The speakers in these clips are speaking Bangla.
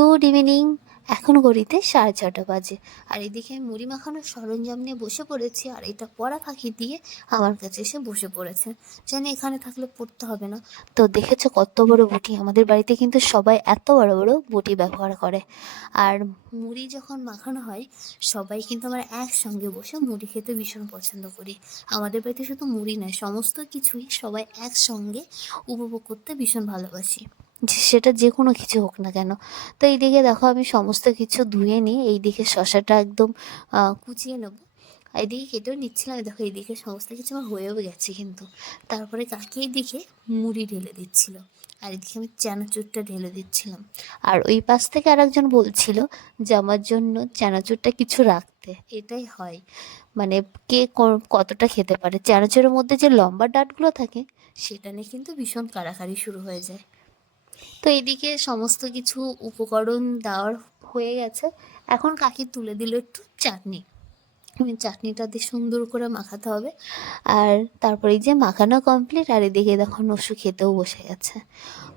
গুড ইভিনিং এখন ঘড়িতে সাড়ে ছটা বাজে। আর এদিকে মুড়ি মাখানোর সরঞ্জাম নিয়ে বসে পড়েছি, আর এটা পড়া ফাঁকি দিয়ে আমার কাছে এসে বসে পড়েছে। যেন এখানে থাকলে পড়তে হবে না। তো দেখেছ কত বড় বটি। আমাদের বাড়িতে কিন্তু সবাই এত বড় বড় বটি ব্যবহার করে। আর মুড়ি যখন মাখানো হয়, সবাই কিন্তু আমরা একসঙ্গে বসে মুড়ি খেতে ভীষণ পছন্দ করি। আমাদের বাড়িতে শুধু মুড়ি নয়, সমস্ত কিছুই সবাই একসঙ্গে উপভোগ করতে ভীষণ ভালোবাসি। সেটা যে কোনো কিছু হোক না কেন। তো এইদিকে দেখো আমি সমস্ত কিছু ধুয়ে নিই, এইদিকে শশাটা একদম কুচিয়ে নেব। এইদিকে কেটেও নিচ্ছিলাম, এই দেখো এইদিকে সমস্ত কিছু আমার হয়েও গেছে কিন্তু। তারপরে কাকি এইদিকে মুড়ি ঢেলে দিচ্ছিল, আর এদিকে আমি চানাচুরটা ঢেলে দিচ্ছিলাম। আর ওই পাশ থেকে আরেকজন বলছিল যে আমার জন্য চানাচুরটা কিছু রাখতে, এটাই হয়। মানে কে কতটা খেতে পারে? চানাচুরের মধ্যে যে লম্বা ডাটগুলো থাকে, সেটা নিয়ে কিন্তু ভীষণ কাড়াকাড়ি শুরু হয়ে যায়। তো এদিকে সমস্ত কিছু উপকরণ দেওয়ার হয়ে গেছে। এখন কাকি তুলে দিল একটু চাটনি। চাটনিটা দিয়ে সুন্দর করে মাখাতে হবে। আর তারপরে যে মাখানো কমপ্লিট আর এদিকে দেখো নসু খেতেও বসে গেছে।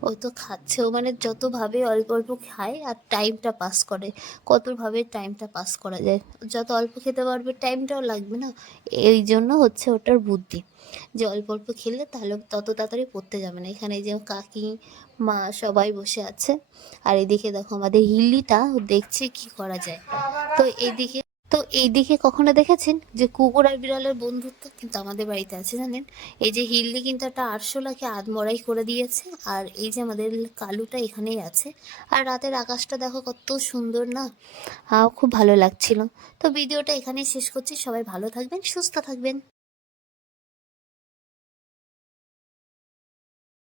ও তো খাচ্ছেও মানে যতভাবে অল্প অল্প খায় আর টাইমটা পাস করে, কতভাবে টাইমটা পাস করা যায়। যত অল্প খেতে পারবে টাইমটাও লাগবে না। এই জন্য হচ্ছে ওটার বুদ্ধি। যে অল্প অল্প খেলে তাহলে তত তাড়াতাড়ি পড়তে যাবে না। এখানে যে কাকি, মা সবাই বসে আছে। আর এদিকে দেখো আমাদের হিলিটা দেখছে কি করা যায়। তো এইদিকে তো এই দিকে কখনো দেখেছেন যে কুকুর আর বিড়ালের বন্ধুত্ব কিন্তু আমাদের বাড়িতে আছে জানেন? এই যে হিল্লি কিন্তু একটা আরশোলাকে আধমরাই করে দিয়েছে আর এই যে আমাদের কালুটা এখানেই আছে। আর রাতের আকাশটা দেখো কত সুন্দর না? খুব ভালো লাগছিল। তো ভিডিওটা এখানেই শেষ করছি। সবাই ভালো থাকবেন, সুস্থ থাকবেন।